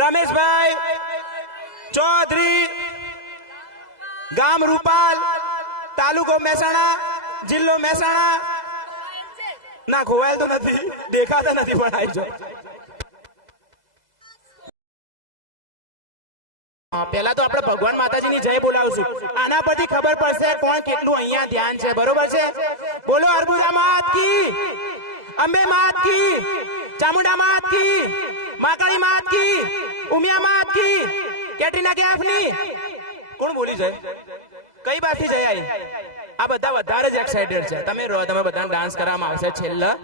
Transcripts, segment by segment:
રમેશભાઈ ચૌધરી, ગામ રૂપાલ, તાલુકો મહેસાણા, જિલ્લો મહેસાણા. ના ખોવાયેલ તો નથી, દેખાતા નથી પણ આવી જાઓ. પેલા તો આપણે ભગવાન માતાજીની જય બોલાવશું. આના પરથી ખબર પડશે કોણ કેટલું અહીંયા ધ્યાન છે. બરોબર છે? બોલો અર્બુદા માત કી, અંબે માત કી, ચામુંડા માત કી, માકાળી માત કી, ઉમિયા માત કી, કેટરીના કેફની. કોણ બોલી જાય? કઈ બાજુથી જઈ આવી? આ બધા વધારે જ એક્સાઇટેડ છે. તમે તમે બધા ડાન્સ કરવામાં આવશે છેલ્લા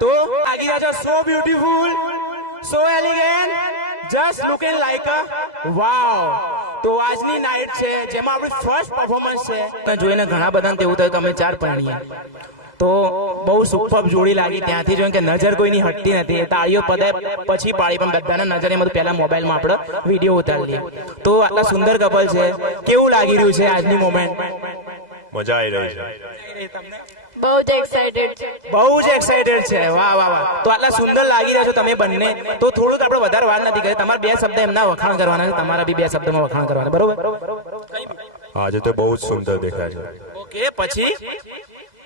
તો લાગી રહ્યા છો. So beautiful, so elegant, just looking like a wow. તો આજની નાઈટ છે જેમાં આપણી ફર્સ્ટ પરફોર્મન્સ છે. જોઈને ઘણા બધાને તેવું થયું કે અમે ચાર પરણીએ. તો બહુ સુપર જોડી લાગી. ત્યાંથી જોઈને કે નજર કોઈની હટતી નથી. તાળીઓ પદે પછી પાડી પણ બધાના નજરે બધું પહેલા મોબાઈલમાં આપણે વિડીયો ઉતારી લઈએ. તો આટલા સુંદર કપલ છે. કેવું લાગી રહ્યું છે આજની મોમેન્ટ? મજા આવી રહી છે. બહુ જ એક્સાઇટેડ છે. બહુ જ એક્સાઇટેડ છે. વાહ વાહ વાહ. તો આટલા સુંદર લાગી રહ્યા છો તમે બંને. તો થોડુંક આપણે વધારે વાત નથી કરી. તમારા બે શબ્દ એમના વખાણ કરવાના છે, તમારા બી બે શબ્દમાં વખાણ કરવાના. બરોબર? આજે તો બહુ જ સુંદર દેખાય છે. ઓકે, પછી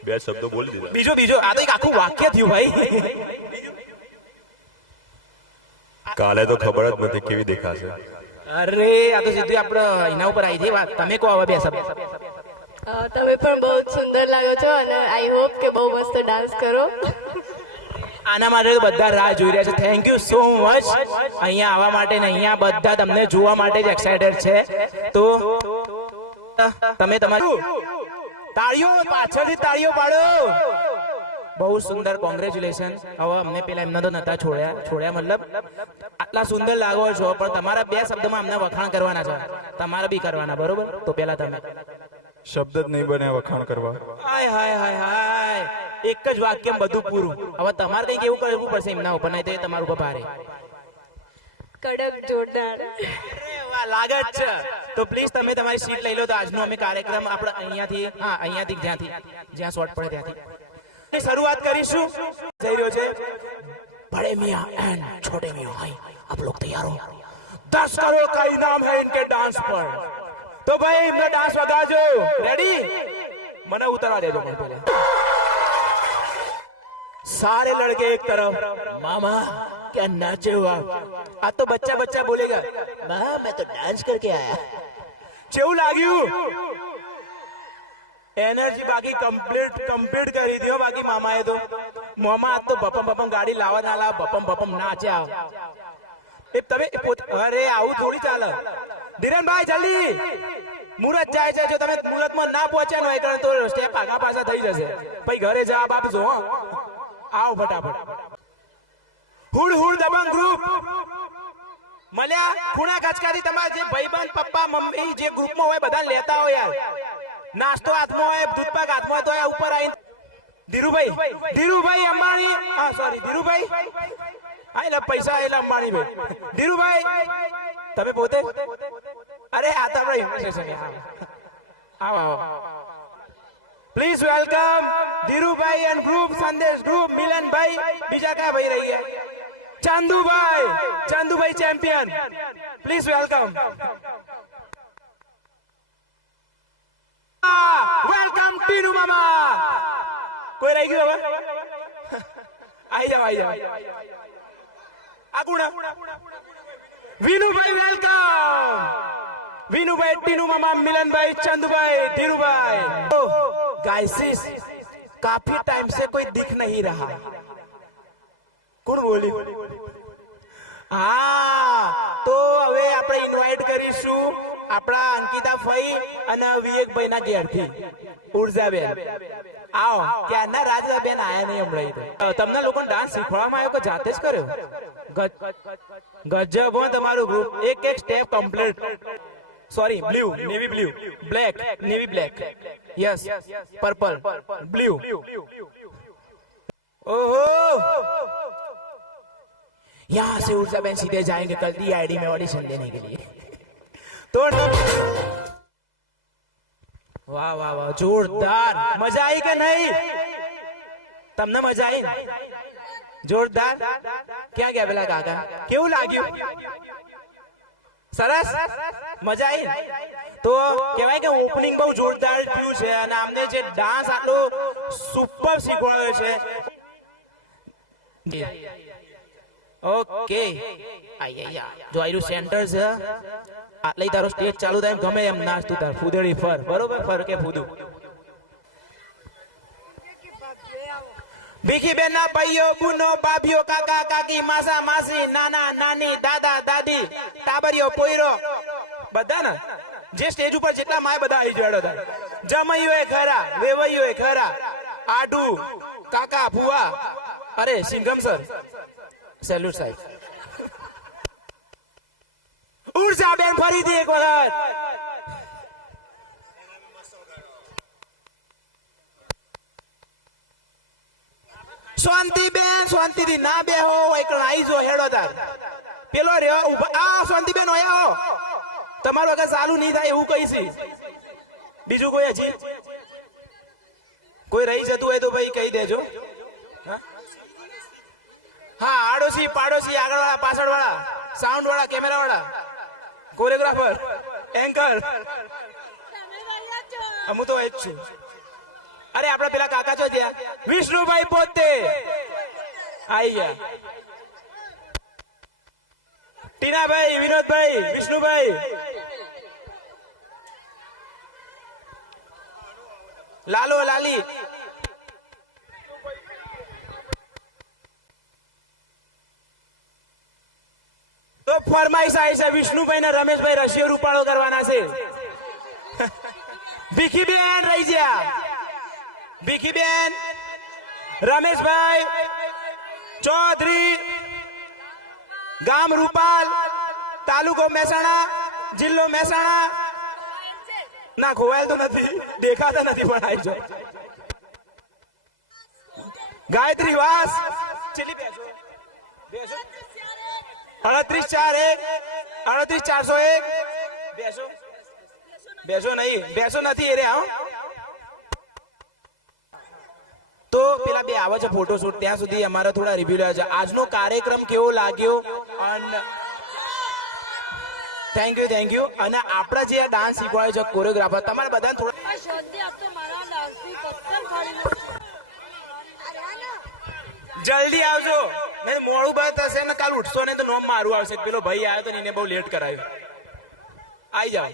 બે શબ્દો બોલી દીધા. બીજો આ તો એક આખું વાક્ય થયું ભાઈ. કાલે તો ખબર જ નથી કેવી દેખાશે. અરે આ તો સીધું આપણે એના ઉપર આવી ગઈ વાત. તમે કહો હવે બે શબ્દ. તમે પણ બહુ જ સુંદર લાગો છો અને આઈ હોપ કે બહુ મસ્ત ડાન્સ કરો. આના માટે તો બધા રાહ જોઈ રહ્યા છે. થેન્ક યુ સો મચ અહીંયા આવવા માટે ને અહીંયા બધા તમને જોવા માટે જ એક્સાઇટેડ છે. તો તમે તમારી તાળીઓ, પાછળથી તાળીઓ પાડો. બહુ સુંદર, કોંગ્રેચ્યુલેશન. હવે અમને પેલા એમના તો નતા છોડ્યા મતલબ આટલા સુંદર લાગો છો, પણ તમારા બે શબ્દમાં અમને વખાણ કરવાના છે. તમારા બી કરવાના. બરોબર? તો પેલા તમે. શબ્દ જ નહીં બને વખાણ કરવા. હાય હાય હાય હાય. એક જ વાક્ય બધું પૂરું. હવે તમારે કંઈક એવું કરવું પડશે એમના ઉપર, નહીં તો એ તમારા ઉપર ભારે. કડક, જોરદાર. લાગે જ છે. તો પ્લીઝ તમે તમારી સીટ લઈ લો. તો આજનો અમે કાર્યક્રમ આપણે અહીંયાથી જ્યાં શોર્ટ પડે ત્યાંથી શરૂઆત કરીશું. જઈ રહ્યો છે बड़े मियां एंड छोटे मियां भाई, आप लोग तैयार हो? 10 करोड़ का इनाम है इनके डांस पर. तो भाई इनका डांस वगाजो. रेडी? મને ઉતારવા દેજો પણ પહેલે. सारे लड़के एक तरफ. मामा क्या नाचे हो आप? आज तो बच्चा बोलेगा माँ मैं तो डांस करके आया. કેવું લાગ્યું? એનર્જી બાકી કમ્પ્લીટ કરી દો. બાકી મામાએ તો મોમાં આજ તો ભપમ ગાડી લાવા ના લાવ ભપમ નાચ્યા. એ તમે અરે આવું થોડી ચાલે. ધીરેનભાઈ જલ્દી, મુરત જાય છે. જો તમે મુરતમાં ના પહોંચ્યા નો એટલે તો સ્ટેપ આગા પાછા થઈ જશે. પછી ઘરે જવાબ આપજો. આવો ફટાફટ. હુડ દબંગ ગ્રુપ મળ્યા. ખૂણા કચકારી તમારા જે ભાઈબંધ, પપ્પા, મમ્મી જે ગ્રુપમાં હોય બધા લેતા હોય યાર. નાસ્તો હાથમાં હોય, દૂધપાક હાથમાં હોય. ઉપર આવીને ધીરુભાઈ અંબાણી. હા સોરી ધીરુભાઈ. હા એટલે પૈસા એટલે અંબાણી ભાઈ. ધીરુભાઈ તમે પોતે? અરે આ તો આપણે ઇન્વિટેશન. આવો please welcome Dhirubhai and group, Sandesh group, Milanbhai. બીજા કયા ભાઈ રહી ગયા? Chandubhai champion. Please welcome. Welcome Tinu મામા. કોઈ રહી ગયું હવે? આઈ જાવ. આ કોણ? વિનુભાઈ વેલકમ. વિનુભાઈ, ટીનુ મામા, મિલનભાઈ, चंदुभाई, धीरूभाई. गाइस काफी टाइम से कोई दिख नहीं रहा. कौन बोली? હા તો હવે આપણે ઇન્વાઇટ કરીશું આપણા અંકિતા ફઈ અને વિવેકભાઈ ના ઘેરથી ઉર્જાબેન. આવો. ક્યારના રાજાબેન આયા નહીં હમણાં. તમને લોકોને ડાન્સ શીખવાડવામાં આવ્યો કે જાતે જ કર્યો? ગજબ હો તમારું ગ્રુપ. એક step complete. Sorry blue, navy blue, black, navy black, yes, purple, blue. ओहो, यहाँ से ऊर्जा बहन सीधे जाएंगे कल दी आईडी में ऑडिशन देने के लिए. तो वाह वाह वाह, जोरदार. मजा आई कि नहीं? તમને મજા આવી? જોરદાર. ક્યાં ગયા પેલા કાકા? કેવું લાગ્યું? સરસ, મજા આવી. તો કહેવાય કે ઓપનિંગ બહુ જોરદાર થયું છે અને અમને જે ડાન્સ આટલો સુપર શીખવાડ્યો છે. ઓકે, જો આયરું સેન્ટર છે, આટલે તારો સ્ટેજ ચાલુ થાય એમ ગમે એમ નાચ તું તાર ફૂદડી ફર, બરોબર? ફર કે ફૂદું. ભીખી બેન ના ભાઈઓ બુનો ભાભીઓ કાકા કાકી માસા માસી નાના નાની દાદા દાદી ટાબરિયો પોયરો બધા ને જે સ્ટેજ ઉપર જેટલા માય બધા આવી જોડો હતા. જમૈયો એ ખરા, વેવૈયો એ ખરા, આડુ કાકા ફુવા, અરે સિંઘમ સર, સેલ્યુટ સાહેબ. ઉર્જા બેન ફરીથી એક વખત. શાંતિ બેન, શાંતિથી ના બેહો, એકલા આઈ જો હેડો તાર. પેલો રહ્યો ઉભા. આ શાંતિ બેન ઓયા હો, તમારું વગર ચાલુ નહીં થાય એવું કહીશી. બીજું કોઈ હજી કોઈ રહી જતું હોય તો ભાઈ કહી દેજો. હા, આડોશી પાડોશી, આગળ વાળા પાછળ વાળા, સાઉન્ડ વાળા, કેમેરા વાળા, કોરિયોગ્રાફર, એન્કર, હું તો એ જ છું. અરે આપડા પેલા કાકા છો ત્યાં વિષ્ણુભાઈ પોતે આઈ ગયા. ટીનાભાઈ, વિનોદભાઈ, વિષ્ણુભાઈ, લાલો લાલી. તો ફરમાઈશ આવી છે વિષ્ણુભાઈ ને રમેશભાઈ રશિયો રૂપાળો કરવાના છે. ભીખી બેન રહી ગયા. ભીખી બેન, રમેશભાઈ ચૌધરી, ગામ રૂપાલ, તાલુકો મહેસાણા, જિલ્લો મહેસાણા. ના ખોવાયેલ તો નથી, દેખાતા નથી પણ આવી જો. ગાયત્રી વાસ, ચીલી બેસો બેસો. 3841 38 401 બેસો બેસો. નહીં બેસો નથી એ રે. હા, તો પેલા બે આવે છે ફોટોશૂટ, ત્યાં સુધી અમારા થોડા રિવ્યુ લેવા છે. આજનો કાર્યક્રમ કેવો લાગ્યો? અને થેન્ક યુ. અને આપણા જે ડાન્સ શીખવાડે છે કોરિયોગ્રાફર, તમારે બધાને થોડા જલ્દી આવજો, નહીં મોડું બહાર થશે ને કાલ ઉઠશો ને તો નોમ મારું આવશે. પેલો ભાઈ આવ્યો તો એને બહુ લેટ કરાયો. આવી જાઓ.